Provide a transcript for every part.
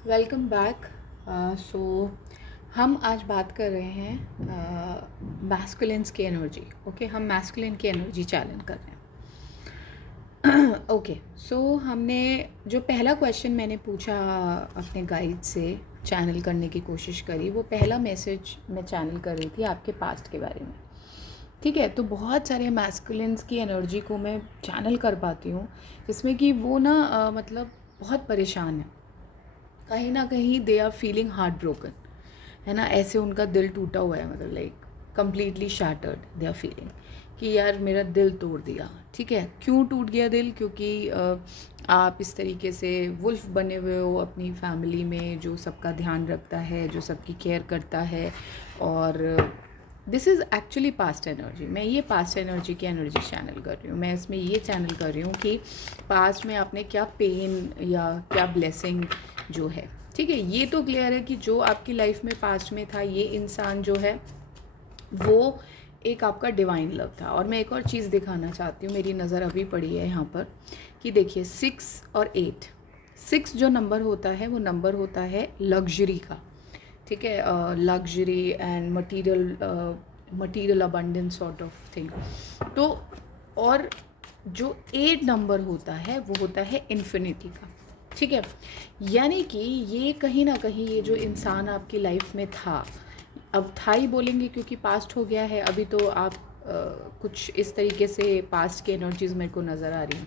Welcome back. सो हम आज बात कर रहे हैं मैस्कुलिन्स की एनर्जी। ओके, हम मैस्कुलिन की एनर्जी चैनल कर रहे हैं। ओके, सो हमने जो पहला क्वेश्चन मैंने पूछा अपने गाइड से चैनल करने की कोशिश करी, वो पहला मैसेज मैं चैनल कर रही थी आपके पास्ट के बारे में। ठीक है, तो बहुत सारे मैस्कुलिन्स की एनर्जी को मैं चैनल कर पाती हूँ जिसमें कि वो ना मतलब बहुत परेशान है, कहीं ना कहीं they are feeling heart broken, है ना। ऐसे उनका दिल टूटा हुआ है, मतलब like completely shattered they are feeling कि यार मेरा दिल तोड़ दिया। ठीक है, क्यों टूट गया दिल? क्योंकि आप इस तरीके से वुल्फ बने हुए हो अपनी फैमिली में, जो सबका ध्यान रखता है, जो सबकी केयर करता है। और this is actually past energy. मैं ये पास्ट एनर्जी की एनर्जी चैनल कर रही हूँ। मैं इसमें ये चैनल कर रही हूँ कि पास्ट में आपने क्या पेन या क्या ब्लेसिंग जो है। ठीक है, ये तो क्लियर है कि जो आपकी लाइफ में पास्ट में था, ये इंसान जो है वो एक आपका डिवाइन लव था। और मैं एक और चीज़ दिखाना चाहती हूँ, मेरी नज़र अभी पड़ी है यहाँ पर कि देखिए 6 और 8। 6 जो नंबर होता है वो नंबर होता है लग्जरी का। ठीक है, luxury and material abundance sort of thing. तो और जो 8 नंबर होता है वो होता है इन्फिनिटी का। ठीक है, यानी कि ये कहीं ना कहीं ये जो इंसान आपकी लाइफ में था, अब था ही बोलेंगे क्योंकि पास्ट हो गया है। अभी तो आप कुछ इस तरीके से पास्ट की एनर्जीज़ मेरे को नज़र आ रही हैं,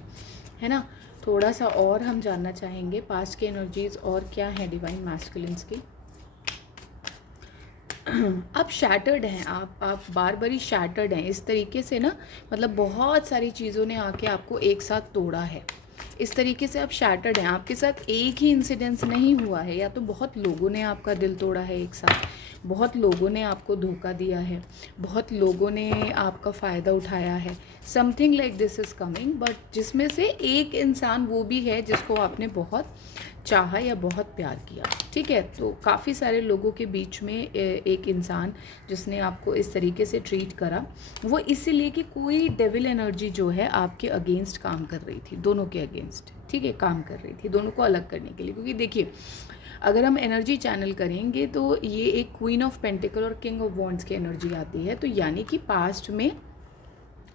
है ना। थोड़ा सा और हम जानना चाहेंगे पास्ट की एनर्जीज़ और क्या है डिवाइन मैस्कुलिन्स की। आप शैटर्ड हैं, आप बार बार ही शैटर्ड हैं इस तरीके से ना, मतलब बहुत सारी चीज़ों ने आके आपको एक साथ तोड़ा है। इस तरीके से आप शैटर्ड हैं, आपके साथ एक ही इंसिडेंस नहीं हुआ है, या तो बहुत लोगों ने आपका दिल तोड़ा है एक साथ, बहुत लोगों ने आपको धोखा दिया है, बहुत लोगों ने आपका फ़ायदा उठाया है। Something like this is coming, but जिसमें से एक इंसान वो भी है जिसको आपने बहुत चाहा या बहुत प्यार किया। ठीक है, तो काफ़ी सारे लोगों के बीच में एक इंसान जिसने आपको इस तरीके से ट्रीट करा, वो इसीलिए कि कोई डेविल एनर्जी जो है आपके अगेंस्ट काम कर रही थी, दोनों के अगेंस्ट। ठीक है, काम कर रही थी दोनों को अलग करने के लिए। क्योंकि देखिए, अगर हम एनर्जी चैनल करेंगे तो ये एक क्वीन ऑफ पेंटिकल और किंग ऑफ वॉन्ड्स की एनर्जी आती है। तो यानी कि पास्ट में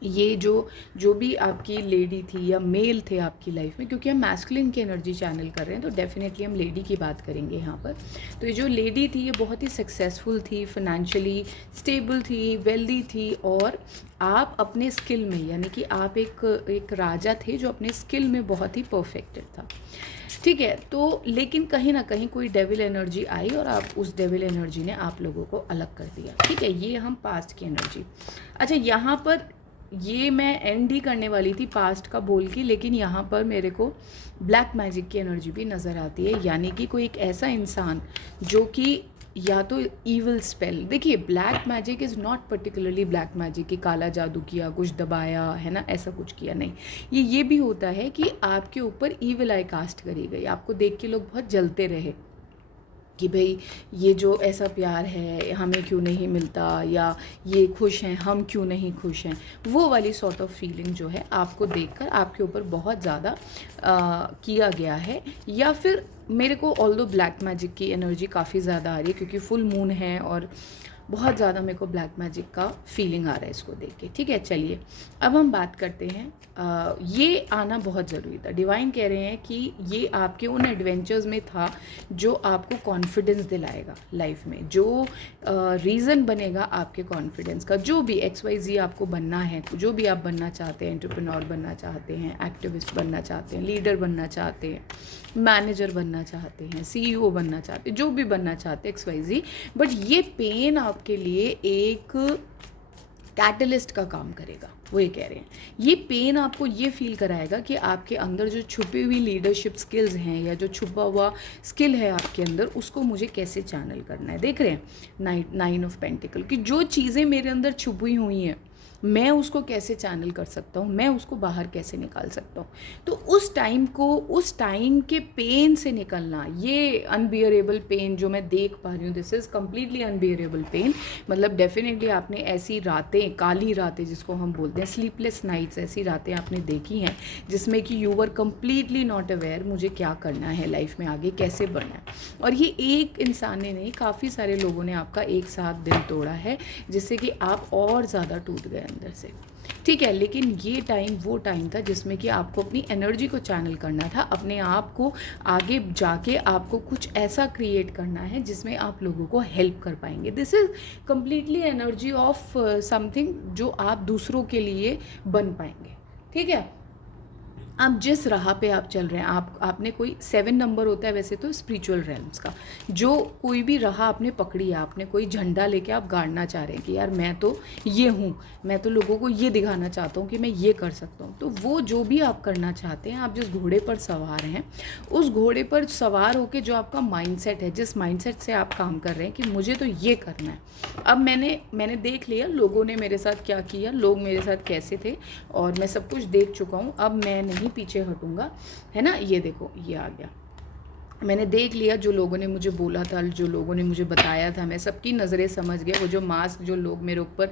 ये जो जो भी आपकी लेडी थी या मेल थे आपकी लाइफ में, क्योंकि हम मैस्कुलिन की एनर्जी चैनल कर रहे हैं तो डेफिनेटली हम लेडी की बात करेंगे यहाँ पर। तो ये जो लेडी थी ये बहुत ही सक्सेसफुल थी, फाइनेंशियली स्टेबल थी, वेल्दी थी। और आप अपने स्किल में, यानी कि आप एक राजा थे जो अपने स्किल में बहुत ही परफेक्टेड था। ठीक है, तो लेकिन कहीं ना कहीं कोई डेविल एनर्जी आई और आप उस डेविल एनर्जी ने आप लोगों को अलग कर दिया। ठीक है, ये हम पास्ट की एनर्जी। अच्छा, यहाँ पर ये मैं एंड ही करने वाली थी पास्ट का बोल के, लेकिन यहाँ पर मेरे को ब्लैक मैजिक की एनर्जी भी नज़र आती है। यानी कि कोई एक ऐसा इंसान जो कि या तो ईविल स्पेल, देखिए black magic is not particularly black magic कि काला जादू किया, कुछ दबाया, है ना, ऐसा कुछ किया नहीं। ये भी होता है कि आपके ऊपर ईविल आई कास्ट करी गई, आपको देख के लोग बहुत जलते रहे कि भाई ये जो ऐसा प्यार है हमें क्यों नहीं मिलता, या ये खुश हैं हम क्यों नहीं खुश हैं। वो वाली सॉर्ट ऑफ फीलिंग जो है आपको देखकर आपके ऊपर बहुत ज़्यादा किया गया है। या फिर मेरे को ऑल्दो ब्लैक मैजिक की एनर्जी काफ़ी ज़्यादा आ रही है क्योंकि फुल मून है और बहुत ज़्यादा मेरे को ब्लैक मैजिक का फीलिंग आ रहा है इसको देख के। ठीक है, चलिए अब हम बात करते हैं। ये आना बहुत ज़रूरी था। डिवाइन कह रहे हैं कि ये आपके उन एडवेंचर्स में था जो आपको कॉन्फिडेंस दिलाएगा लाइफ में, जो रीज़न बनेगा आपके कॉन्फिडेंस का। जो भी XYZ आपको बनना है, जो भी आप बनना चाहते हैं, एंटरप्रेन्योर बनना चाहते हैं, एक्टिविस्ट बनना चाहते हैं, लीडर बनना चाहते हैं, मैनेजर बनना चाहते हैं, CEO बनना चाहते हैं, जो भी बनना चाहते हैं XYZ, बट ये पेन आपके लिए एक कैटलिस्ट का काम करेगा। वो ये कह रहे हैं, ये पेन आपको ये फील कराएगा कि आपके अंदर जो छुपी हुई लीडरशिप स्किल्स हैं या जो छुपा हुआ स्किल है आपके अंदर, उसको मुझे कैसे चैनल करना है। देख रहे हैं 9 ऑफ पेंटिकल की जो चीज़ें मेरे अंदर छुपी हुई हैं, मैं उसको कैसे चैनल कर सकता हूँ, मैं उसको बाहर कैसे निकाल सकता हूँ। तो उस टाइम को, उस टाइम के पेन से निकलना, ये अनबियरेबल पेन जो मैं देख पा रही हूँ, this is completely unbearable pain. मतलब डेफिनेटली आपने ऐसी रातें, काली रातें जिसको हम बोलते हैं, स्लीपलेस नाइट्स, ऐसी रातें आपने देखी हैं जिसमें कि you were completely not aware मुझे क्या करना है लाइफ में, आगे कैसे बढ़ना है। और ये एक इंसान ने नहीं, काफ़ी सारे लोगों ने आपका एक साथ दिल तोड़ा है, जिससे कि आप और ज़्यादा टूट गए अंदर से। ठीक है, लेकिन ये टाइम वो टाइम था जिसमें कि आपको अपनी एनर्जी को चैनल करना था, अपने आप को आगे जाके आपको कुछ ऐसा क्रिएट करना है जिसमें आप लोगों को हेल्प कर पाएंगे। This is completely energy of something जो आप दूसरों के लिए बन पाएंगे। ठीक है, आप जिस राह पे आप चल रहे हैं, आपने कोई 7 नंबर होता है वैसे तो स्पिरिचुअल रेल्म्स का, जो कोई भी राह आपने पकड़ी है, आपने कोई झंडा लेके आप गाड़ना चाह रहे हैं कि यार मैं तो ये हूँ, मैं तो लोगों को ये दिखाना चाहता हूँ कि मैं ये कर सकता हूँ। तो वो जो भी आप करना चाहते हैं, आप जिस घोड़े पर सवार हैं, उस घोड़े पर सवार होकर जो आपका माइंडसेट है, जिस माइंडसेट से आप काम कर रहे हैं कि मुझे तो ये करना है। अब मैंने देख लिया लोगों ने मेरे साथ क्या किया, लोग मेरे साथ कैसे थे, और मैं सब कुछ देख चुका हूँ। अब मैं नहीं पीछे हटूंगा, है ना। ये देखो, ये आ गया, मैंने देख लिया जो लोगों ने मुझे बोला था, जो लोगों ने मुझे बताया था, मैं सबकी नज़रें समझ गया। वो जो मास्क जो लोग मेरे ऊपर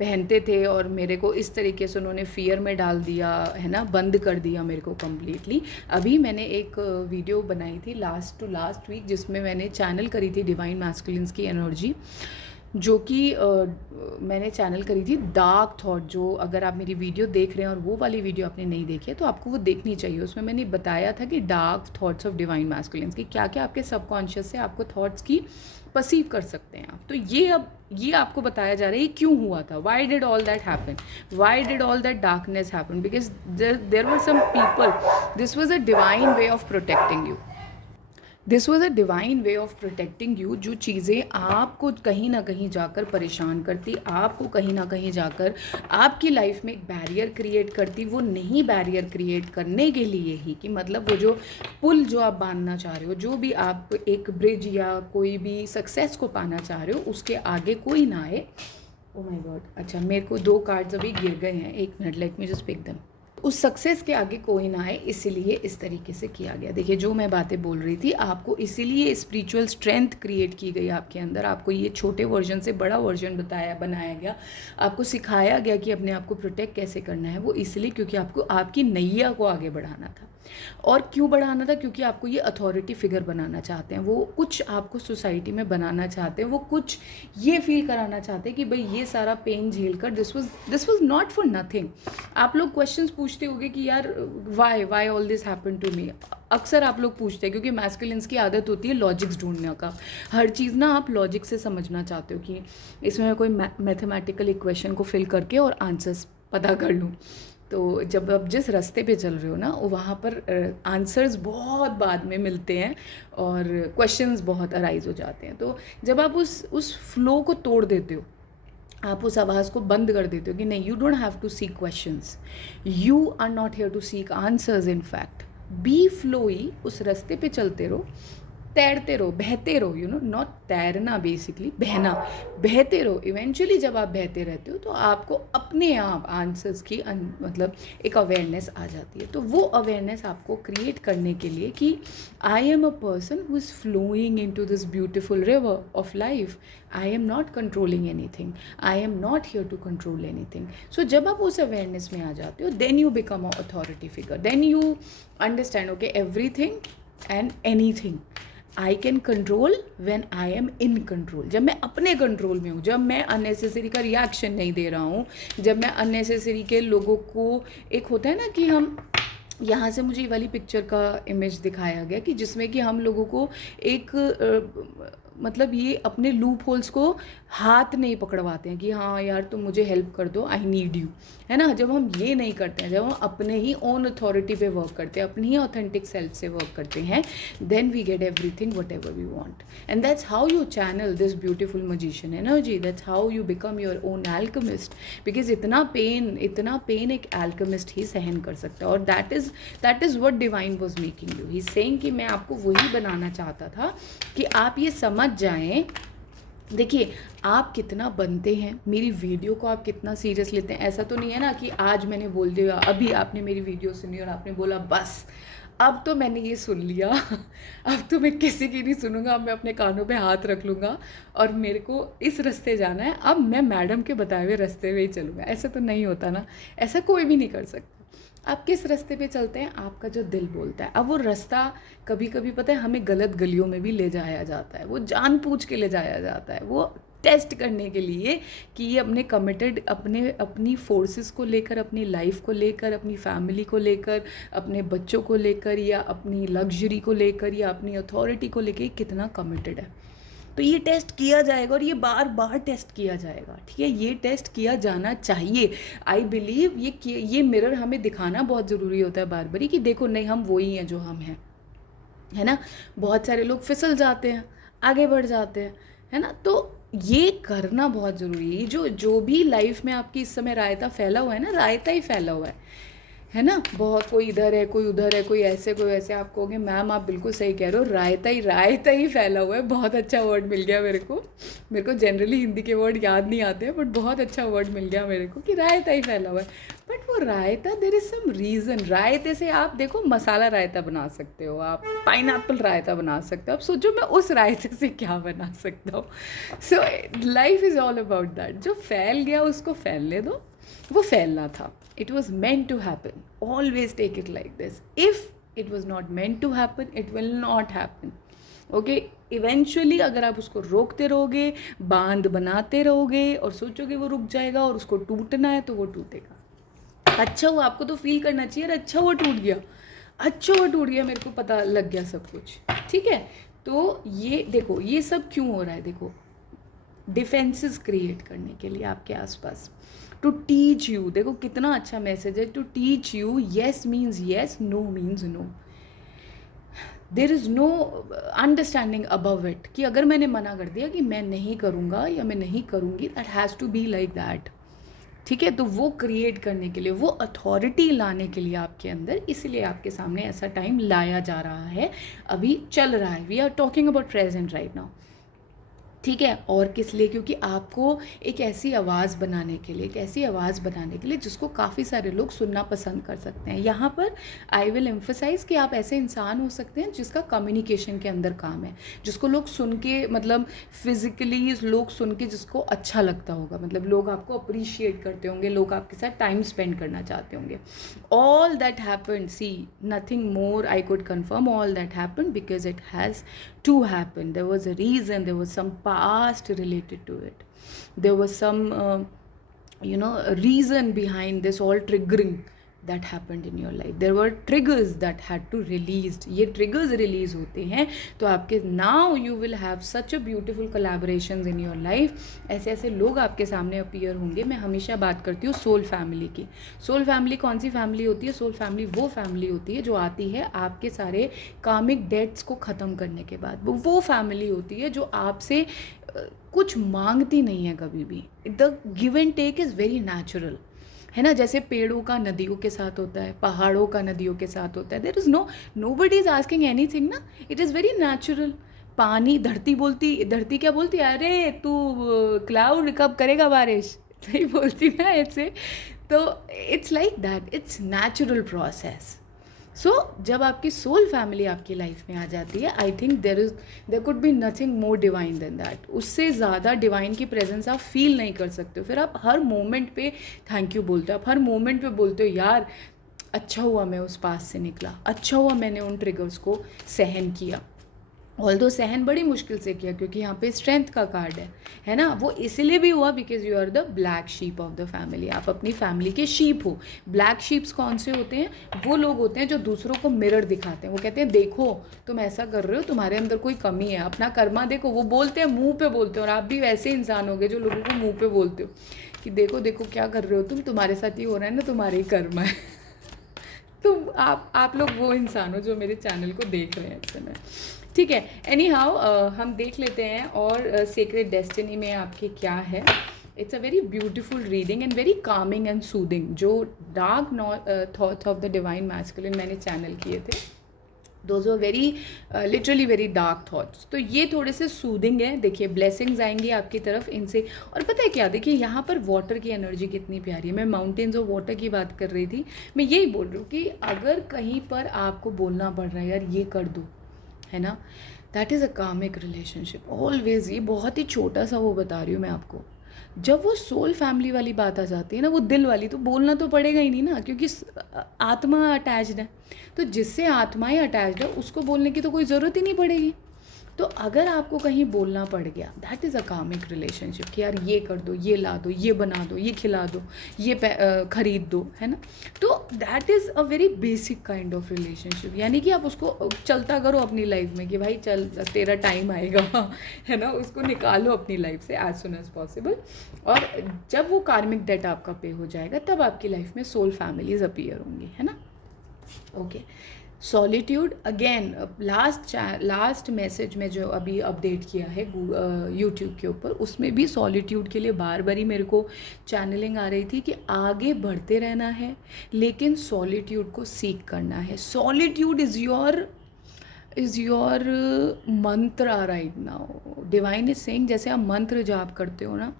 पहनते थे और मेरे को इस तरीके से उन्होंने फियर में डाल दिया, है ना, बंद कर दिया मेरे को कम्प्लीटली। अभी मैंने एक वीडियो बनाई थी लास्ट वीक, जिसमें मैंने चैनल करी थी डिवाइन मैस्कुलिन्स की एनर्जी, जो कि मैंने चैनल करी थी डार्क थॉट। जो अगर आप मेरी वीडियो देख रहे हैं और वो वाली वीडियो आपने नहीं देखी है तो आपको वो देखनी चाहिए। उसमें मैंने बताया था कि dark thoughts of divine masculines की क्या क्या आपके सबकॉन्शियस से आपको थॉट्स की परसीव कर सकते हैं आप। तो ये आपको बताया जा रहा है ये क्यों हुआ था, why did all that happen, why did all that darkness happen, because there were some people, this was a divine way of protecting you, this was a divine way of protecting you. जो चीज़ें आपको कहीं ना कहीं जाकर परेशान करती, आपको कहीं ना कहीं जाकर आपकी लाइफ में एक बैरियर क्रिएट करती, वो नहीं बैरियर क्रिएट करने के लिए ही कि मतलब वो जो पुल जो आप बांधना चाह रहे हो, जो भी आप एक ब्रिज या कोई भी सक्सेस को पाना चाह रहे हो, उसके आगे कोई ना आए। ओ माय गॉड, अच्छा मेरे को 2 कार्ड्स अभी गिर गए हैं, 1 minute, let me just pick them. उस सक्सेस के आगे कोई ना आए, इसीलिए इस तरीके से किया गया। देखिए जो मैं बातें बोल रही थी, आपको इसीलिए स्पिरिचुअल स्ट्रेंथ क्रिएट की गई आपके अंदर, आपको ये छोटे वर्जन से बड़ा वर्जन बनाया गया, आपको सिखाया गया कि अपने आप को प्रोटेक्ट कैसे करना है। वो इसलिए क्योंकि आपको आपकी नैया को आगे बढ़ाना था। और क्यों बढ़ाना था? क्योंकि आपको ये अथॉरिटी फिगर बनाना चाहते हैं, वो कुछ आपको सोसाइटी में बनाना चाहते हैं, वो कुछ ये फील कराना चाहते हैं कि भाई ये सारा पेन झेल कर this was not for nothing. आप लोग क्वेश्चंस पूछते होगे कि यार why all this happen to me. अक्सर आप लोग पूछते हैं क्योंकि मैस्कुलिन्स की आदत होती है लॉजिक्स ढूंढने का। हर चीज़ ना आप लॉजिक से समझना चाहते हो कि इसमें मैं कोई मैथमेटिकल इक्वेशन को फिल करके और आंसर्स पता कर लूँ। तो जब आप जिस रास्ते पे चल रहे हो ना, वहाँ पर आंसर्स बहुत बाद में मिलते हैं और क्वेश्चंस बहुत अराइज हो जाते हैं। तो जब आप उस फ्लो को तोड़ देते हो, आप उस आवाज़ को बंद कर देते हो कि नहीं, you don't have to seek questions, you are not here to seek answers, in fact be flowy, उस रास्ते पे चलते रहो, तैरते रहो, बहते रहो, यू नो, नॉट तैरना, बेसिकली बहना, बहते रहो। इवेंचुअली जब आप बहते रहते हो तो आपको अपने आप आंसर्स की मतलब एक अवेयरनेस आ जाती है। तो वो अवेयरनेस आपको क्रिएट करने के लिए कि I am a person who is flowing into this beautiful river of life, I am not controlling anything, I am not here to control anything. So जब आप उस awareness में आ जाते हो, then you become a authority figure, then you understand okay everything and anything I can control when I am in control. जब मैं अपने कंट्रोल में हूँ, जब मैं अननेसेसरी का रिएक्शन नहीं दे रहा हूँ, जब मैं अननेसेसरी के लोगों को, एक होता है ना कि हम यहाँ से, मुझे ये वाली पिक्चर का इमेज दिखाया गया कि जिसमें कि हम लोगों को एक मतलब ये अपने लूप होल्स को हाथ नहीं पकड़वाते हैं कि हाँ यार तुम मुझे हेल्प कर दो, आई नीड यू, है ना। जब हम ये नहीं करते हैं, जब हम अपने ही ओन अथॉरिटी पे वर्क करते हैं, अपनी ही ऑथेंटिक सेल्फ से वर्क करते हैं, then we get everything whatever we want. And that's how you channel this beautiful magician energy, that's how you become your own alchemist. Because इतना pain एक एल्केमिस्ट ही सहन कर सकता है। और that is what divine was making you, he saying कि मैं आपको वही बनाना चाहता था कि आप ये समझ जाएं देखिए, आप कितना बनते हैं, मेरी वीडियो को आप कितना सीरियस लेते हैं। ऐसा तो नहीं है ना कि आज मैंने बोल दिया, अभी आपने मेरी वीडियो सुनी और आपने बोला बस अब तो मैंने ये सुन लिया अब तो मैं किसी की नहीं सुनूंगा, अब मैं अपने कानों पे हाथ रख लूँगा और मेरे को इस रास्ते जाना है, अब मैं मैडम के बताए हुए रास्ते में ही चलूँगा। ऐसा तो नहीं होता ना, ऐसा कोई भी नहीं कर सकता। आप किस रास्ते पे चलते हैं, आपका जो दिल बोलता है। अब वो रास्ता कभी कभी पता है हमें गलत गलियों में भी ले जाया जाता है, वो जानबूझ के ले जाया जाता है, वो टेस्ट करने के लिए कि ये अपने कमिटेड, अपनी फोर्सेस को लेकर, अपनी लाइफ को लेकर, अपनी फैमिली को लेकर, अपने बच्चों को लेकर, या अपनी लग्जरी को लेकर, या अपनी अथॉरिटी को लेकर कितना कमिटेड है। तो ये टेस्ट किया जाएगा और ये बार बार टेस्ट किया जाएगा, ठीक है। ये टेस्ट किया जाना चाहिए। आई बिलीव ये मिरर हमें दिखाना बहुत ज़रूरी होता है बार बारी कि देखो नहीं, हम वही हैं जो हम हैं, है ना। बहुत सारे लोग फिसल जाते हैं, आगे बढ़ जाते हैं, है ना। तो ये करना बहुत ज़रूरी है। जो भी लाइफ में आपकी इस समय रायता फैला हुआ है ना, रायता ही फैला हुआ है ना। बहुत कोई इधर है, कोई उधर है, कोई ऐसे कोई वैसे। आप कहोगे मैम आप बिल्कुल सही कह रहे हो, रायता ही फैला हुआ है। बहुत अच्छा वर्ड मिल गया मेरे को जनरली हिंदी के वर्ड याद नहीं आते हैं, बट बहुत अच्छा वर्ड मिल गया मेरे को कि रायता ही फैला हुआ है। बट वो रायता, देयर इज़ सम रीज़न। रायते से आप देखो मसाला रायता बना सकते हो, आप पाइनएप्पल रायता बना सकते हो। अब सोचो मैं उस रायते से क्या बना सकता हूँ। So life is all about that. जो फैल गया उसको फैलने दो, वो फैलना था। It was meant to happen. Always take it like this. If it was not meant to happen, it will not happen. Okay? Eventually अगर आप उसको रोकते रहोगे, बांध बनाते रहोगे और सोचोगे वो रुक जाएगा और उसको टूटना है तो वो टूटेगा। अच्छा हुआ, आपको तो फील करना चाहिए, अच्छा हुआ टूट गया, अच्छा हुआ टूट गया, मेरे को पता लग गया सब कुछ, ठीक है। तो ये देखो ये सब क्यों हो रहा है, देखो डिफेंसेस क्रिएट करने के लिए आपके आसपास, टू टीच यू। देखो कितना अच्छा मैसेज है, to teach you yes means yes, no means no. There is no understanding above it कि अगर मैंने मना कर दिया कि मैं नहीं करूँगा या मैं नहीं करूँगी, that has to be like that, ठीक है। तो वो क्रिएट करने के लिए, वो अथॉरिटी लाने के लिए आपके अंदर, इसलिए आपके सामने ऐसा टाइम लाया जा रहा है, अभी चल रहा है। We are talking about present right now, ठीक है। और किस लिए, क्योंकि आपको एक ऐसी आवाज़ बनाने के लिए, एक ऐसी आवाज़ बनाने के लिए जिसको काफ़ी सारे लोग सुनना पसंद कर सकते हैं। यहाँ पर आई विल एम्फसाइज़ कि आप ऐसे इंसान हो सकते हैं जिसका कम्युनिकेशन के अंदर काम है, जिसको लोग सुन के, मतलब फिज़िकली लोग सुन के जिसको अच्छा लगता होगा, मतलब लोग आपको अप्रिशिएट करते होंगे, लोग आपके साथ टाइम स्पेंड करना चाहते होंगे। All that happened, see nothing more I could confirm, all that happened because it has to happen. There was a reason, there was some past related to it, there was some reason behind this all triggering that happened in your life. There were triggers that had to released. ये triggers release होते हैं तो आपके now you will have such a beautiful collaborations in your life. ऐसे ऐसे लोग आपके सामने अपीयर होंगे। मैं हमेशा बात करती हूँ सोल फैमिली की। सोल फैमिली कौन सी फैमिली होती है? सोल फैमिली वो फैमिली होती है जो आती है आपके सारे कार्मिक डेट्स को ख़त्म करने के बाद। वो फैमिली होती है जो आपसे कुछ मांगती नहीं है कभी भी। The give and take is very natural, है ना। जैसे पेड़ों का नदियों के साथ होता है, पहाड़ों का नदियों के साथ होता है। There is nobody is asking anything ना, इट इज़ वेरी नेचुरल। पानी, धरती क्या बोलती है? अरे तू क्लाउड कब करेगा बारिश, नहीं बोलती ना ऐसे। तो it's like that, it's natural process. So जब आपकी सोल फैमिली आपकी लाइफ में आ जाती है, I think there could be nothing more divine than that. उससे ज़्यादा डिवाइन की प्रेजेंस आप फील नहीं कर सकते हो। फिर आप हर मोमेंट पे थैंक यू बोलते हो, आप हर मोमेंट पे बोलते हो यार अच्छा हुआ मैं उस पास से निकला, अच्छा हुआ मैंने उन ट्रिगर्स को सहन किया। ऑल्दो सहन बड़ी मुश्किल से किया, क्योंकि यहाँ पे स्ट्रेंथ का कार्ड है ना। वो इसलिए भी हुआ because you are the black sheep of the family. आप अपनी फैमिली के शीप हो। ब्लैक शीप्स कौन से होते हैं? वो लोग होते हैं जो दूसरों को मिरर दिखाते हैं। वो कहते हैं देखो तुम ऐसा कर रहे हो, तुम्हारे अंदर कोई कमी है, अपना कर्मा देखो। वो बोलते हैं, मुँह पे बोलते हैं। और आप भी वैसे इंसान हो गए जो लोगों को मुँह पे बोलते हो कि देखो देखो क्या कर रहे हो तुम, तुम्हारे साथ ये हो रहा है ना, तुम्हारे ही कर्म है। तो आप लोग वो इंसान हो जो मेरे चैनल को देख रहे हैं इस समय, ठीक है। एनी हाउ हम देख लेते हैं और सीक्रेट डेस्टिनी में आपके क्या है। It's a very beautiful reading and very calming and soothing. जो dark thoughts of the divine masculine मैंने चैनल किए थे, those were very literally very dark thoughts. तो ये थोड़े से सूदिंग है। देखिए ब्लेसिंग्स आएंगी आपकी तरफ इनसे। और पता है क्या, देखिए यहाँ पर वाटर की एनर्जी कितनी प्यारी है। मैं माउंटेन्स और वाटर की बात कर रही थी। मैं यही बोल रही हूँ कि अगर कहीं पर आपको बोलना पड़ रहा है यार ये कर दो, है ना, that is a comic relationship always. ये बहुत ही छोटा सा वो बता रही हूँ मैं आपको। जब वो सोल फैमिली वाली बात आ जाती है ना, वो दिल वाली, तो बोलना तो पड़ेगा ही नहीं ना, क्योंकि आत्मा अटैच्ड है। तो जिससे आत्माएं अटैच्ड है उसको बोलने की तो कोई ज़रूरत ही नहीं पड़ेगी। तो अगर आपको कहीं बोलना पड़ गया, that is a comic relationship कि यार ये कर दो, ये ला दो, ये बना दो, ये खिला दो, ये खरीद दो, है ना। तो that is a very basic kind of relationship. यानी कि आप उसको चलता करो अपनी लाइफ में कि भाई चल तेरा टाइम आएगा, है ना, उसको निकालो अपनी लाइफ से एज सुन एज पॉसिबल। और जब वो कार्मिक डेट आपका पे हो जाएगा तब आपकी लाइफ में सोल फैमिलीज अपीयर होंगी, है ना। Okay, solitude again, last message में जो अभी अपडेट किया है यूट्यूब के ऊपर, उसमें भी सॉलिट्यूड के लिए बार बार ही मेरे को चैनलिंग आ रही थी कि आगे बढ़ते रहना है लेकिन सॉलिट्यूड को सीख करना है। सॉलिट्यूड इज़ योर मंत्र right now. Divine is saying, जैसे आप मंत्र जाप करते हो ना,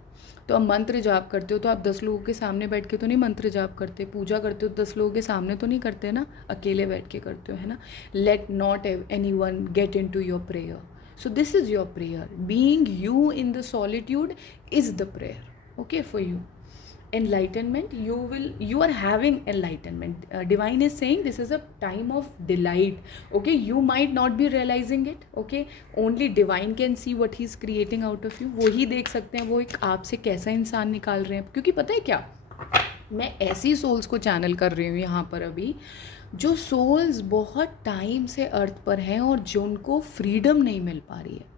तो आप मंत्र जाप करते हो तो आप 10 लोगों के सामने बैठ के तो नहीं मंत्र जाप करते। पूजा करते हो 10 लोगों के सामने तो नहीं करते ना, अकेले बैठ के करते हो, है ना। Let not anyone get into your prayer. So this is your prayer. Being you in the solitude is the prayer, okay, for you. Enlightenment, you are having enlightenment. Divine is saying this is a time of delight, okay. You might not be realizing it, okay. Only divine can see what he is creating out of you. वो ही देख सकते हैं वो एक आपसे कैसा इंसान निकाल रहे हैं। क्योंकि पता है क्या, मैं ऐसी सोल्स को चैनल कर रही हूँ यहाँ पर अभी, जो सोल्स बहुत टाइम से अर्थ पर हैं और जो उनको फ्रीडम नहीं मिल पा रही है।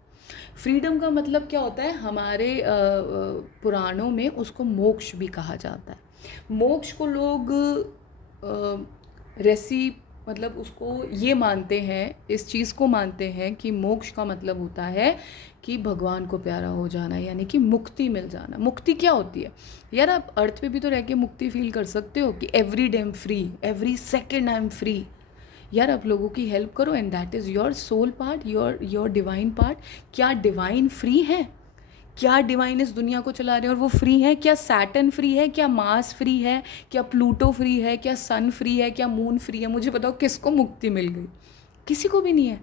फ्रीडम का मतलब क्या होता है, हमारे पुराणों में उसको मोक्ष भी कहा जाता है। मोक्ष को लोग मतलब उसको ये मानते हैं, इस चीज़ को मानते हैं कि मोक्ष का मतलब होता है कि भगवान को प्यारा हो जाना, यानी कि मुक्ति मिल जाना। मुक्ति क्या होती है यार, आप अर्थ पे भी तो रह के मुक्ति फील कर सकते हो कि every day I am free, every second I am free. यार आप लोगों की हेल्प करो and that is your soul part, your divine part. क्या डिवाइन फ्री है? क्या डिवाइन इस दुनिया को चला रहे हैं और वो फ्री है? क्या सैटर्न फ्री है? क्या मार्स फ्री है? क्या प्लूटो फ्री है? क्या सन फ्री है? क्या मून फ्री है? मुझे बताओ किसको मुक्ति मिल गई? किसी को भी नहीं है।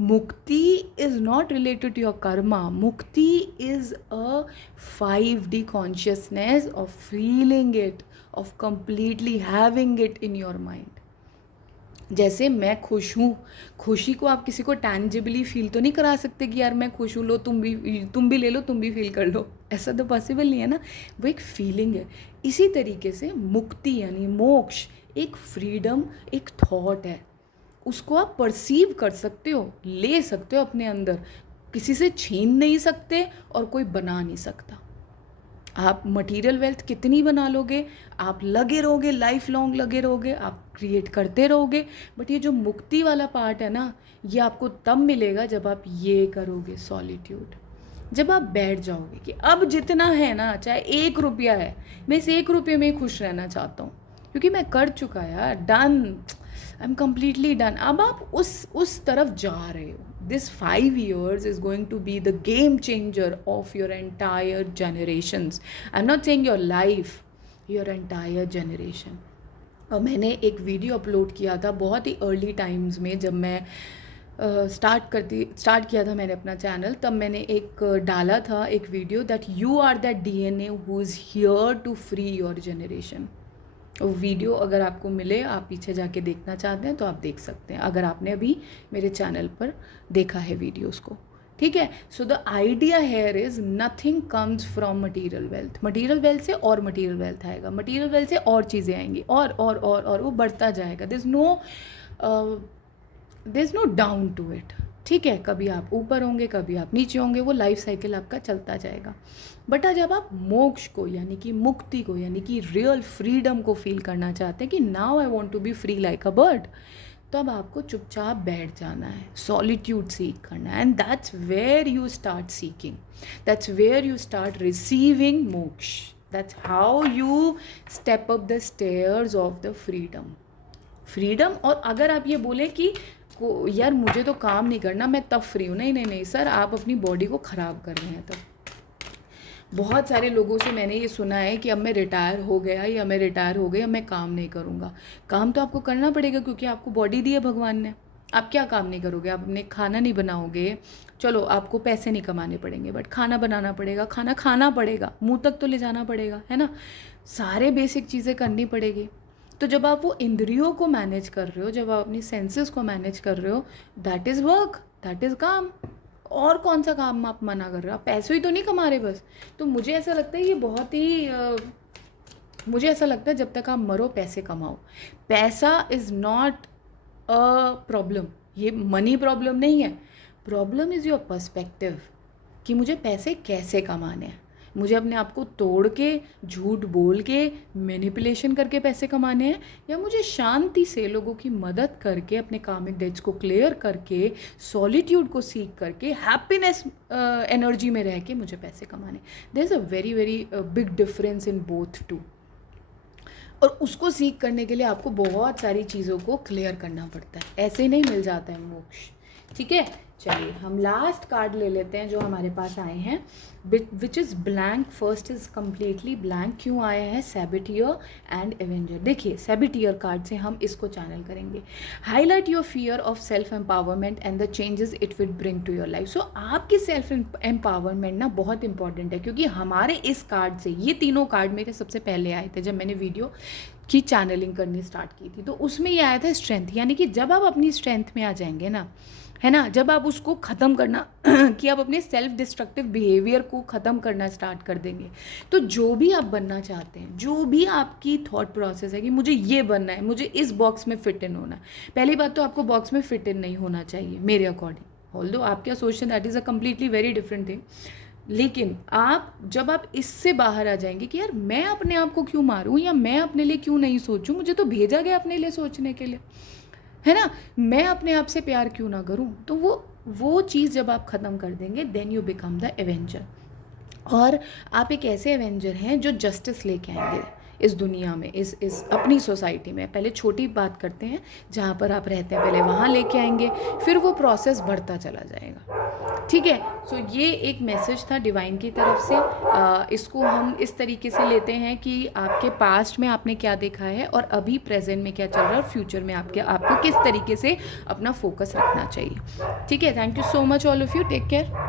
Mukti is not related to your karma. Mukti is a 5D consciousness of feeling it, of completely having it in your mind. जैसे मैं खुश हूँ, खुशी को आप किसी को टैंजिबली फील तो नहीं करा सकते कि यार मैं खुश हूँ, लो तुम भी ले लो, तुम भी फील कर लो, ऐसा तो पॉसिबल नहीं है ना। वो एक फीलिंग है। इसी तरीके से मुक्ति यानी मोक्ष एक फ्रीडम, एक थॉट है। उसको आप परसीव कर सकते हो, ले सकते हो अपने अंदर, किसी से छीन नहीं सकते और कोई बना नहीं सकता। आप मटेरियल वेल्थ कितनी बना लोगे, आप लगे रहोगे, लाइफ लॉन्ग लगे रहोगे, आप क्रिएट करते रहोगे, बट ये जो मुक्ति वाला पार्ट है ना, ये आपको तब मिलेगा जब आप ये करोगे सॉलिट्यूड। जब आप बैठ जाओगे कि अब जितना है ना, चाहे 1 रुपया है, मैं इस 1 रुपये में खुश रहना चाहता हूँ क्योंकि मैं कर चुका यार, done, I am completely done. अब आप उस तरफ जा रहे हो। This 5 years is going to be the game changer of your entire generations. I'm not saying your life, your entire generation. और मैंने एक वीडियो अपलोड किया था बहुत ही अर्ली टाइम्स में, जब मैं स्टार्ट किया था मैंने अपना चैनल, तब मैंने एक डाला था एक video that you are that DNA who is here to free your generation. वो वीडियो अगर आपको मिले, आप पीछे जाके देखना चाहते हैं तो आप देख सकते हैं, अगर आपने अभी मेरे चैनल पर देखा है वीडियोस को, ठीक है। So the idea here is nothing comes from material wealth. Material wealth से और मटीरियल वेल्थ आएगा, मटीरियल वेल्थ से और चीज़ें आएंगी, और वो बढ़ता जाएगा। There is no down to it, ठीक है। कभी आप ऊपर होंगे, कभी आप नीचे होंगे, वो लाइफ साइकिल आपका चलता जाएगा। बट आज जब आप मोक्ष को यानी कि मुक्ति को यानी कि रियल फ्रीडम को फील करना चाहते हैं कि now I want to be free like a bird, तो अब आपको चुपचाप बैठ जाना है, सॉलिट्यूड सीख करना है, and that's where you start seeking, that's where you start receiving moksha, that's how you step up the stairs of the freedom. और अगर आप ये बोले कि उसको यार मुझे तो काम नहीं करना, मैं तब फ्री हूँ। नहीं नहीं नहीं सर, आप अपनी बॉडी को ख़राब कर रहे हैं तब। बहुत सारे लोगों से मैंने ये सुना है कि अब मैं रिटायर हो गया या मैं रिटायर हो गई, अब मैं काम नहीं करूँगा। काम तो आपको करना पड़ेगा क्योंकि आपको बॉडी दी है भगवान ने। आप क्या काम नहीं करोगे? आप अपने खाना नहीं बनाओगे, चलो आपको पैसे नहीं कमाने पड़ेंगे बट खाना बनाना पड़ेगा, खाना खाना पड़ेगा, मुंह तक तो ले जाना पड़ेगा, है ना। सारे बेसिक चीज़ें करनी पड़ेगी। तो जब आप वो इंद्रियों को मैनेज कर रहे हो, जब आप अपनी सेंसेस को मैनेज कर रहे हो, that is work, that is काम। और कौन सा काम आप मना कर रहे हो? आप पैसे ही तो नहीं कमा रहे बस। तो मुझे ऐसा लगता है ये बहुत ही मुझे ऐसा लगता है जब तक आप मरो पैसे कमाओ। पैसा इज़ नॉट अ प्रॉब्लम, ये मनी प्रॉब्लम नहीं है। प्रॉब्लम इज़ योर पर्सपेक्टिव कि मुझे पैसे कैसे कमाने हैं। मुझे अपने आप को तोड़ के, झूठ बोल के, मैनिपुलेशन करके पैसे कमाने हैं, या मुझे शांति से लोगों की मदद करके, अपने कामिक डेट्स को क्लियर करके, सॉलिट्यूड को सीख करके, हैप्पीनेस एनर्जी में रह के मुझे पैसे कमाने। There is a very very big difference in both two. और उसको सीख करने के लिए आपको बहुत सारी चीज़ों को क्लियर करना पड़ता है, ऐसे ही नहीं मिल जाता है मोक्ष। ठीक है, चलिए हम लास्ट कार्ड ले लेते हैं जो हमारे पास आए हैं, which is blank. First is completely blank. क्यों आया है? Saboteur and avenger. देखिए सैबिटियर कार्ड से हम इसको चैनल करेंगे। Highlight your fear of self empowerment and the changes it will bring to your life. So आपकी सेल्फ एम्पावरमेंट ना बहुत इंपॉर्टेंट है, क्योंकि हमारे इस कार्ड से, ये तीनों कार्ड मेरे सबसे पहले आए थे जब मैंने वीडियो की चैनलिंग करनी स्टार्ट की थी, तो उसमें ये आया था स्ट्रेंथ। यानी कि जब आप अपनी स्ट्रेंथ में आ जाएंगे ना, है ना, जब आप उसको ख़त्म करना कि आप अपने सेल्फ डिस्ट्रक्टिव बिहेवियर को ख़त्म करना स्टार्ट कर देंगे, तो जो भी आप बनना चाहते हैं, जो भी आपकी थॉट प्रोसेस है कि मुझे ये बनना है, मुझे इस बॉक्स में फिट इन होना है, पहली बात तो आपको बॉक्स में फिट इन नहीं होना चाहिए मेरे अकॉर्डिंग। ऑल्दो आप क्या सोचते हैं that is a completely very different thing. लेकिन आप जब आप इससे बाहर आ जाएंगे कि यार मैं अपने आप को क्यों मारूं, या मैं अपने लिए क्यों नहीं सोचूं, मुझे तो भेजा गया अपने लिए सोचने के लिए, है ना, मैं अपने आप से प्यार क्यों ना करूं, तो वो चीज़ जब आप ख़त्म कर देंगे, then you become the avenger. और आप एक ऐसे एवेंजर हैं जो जस्टिस लेके आएंगे इस दुनिया में, इस अपनी सोसाइटी में। पहले छोटी बात करते हैं, जहाँ पर आप रहते हैं पहले वहाँ लेके आएंगे, फिर वो प्रोसेस बढ़ता चला जाएगा। ठीक है, सो ये एक मैसेज था डिवाइन की तरफ से। इसको हम इस तरीके से लेते हैं कि आपके पास्ट में आपने क्या देखा है, और अभी प्रेजेंट में क्या चल रहा है, और फ्यूचर में आपको किस तरीके से अपना फोकस रखना चाहिए। ठीक है, thank you so much all of you, take care.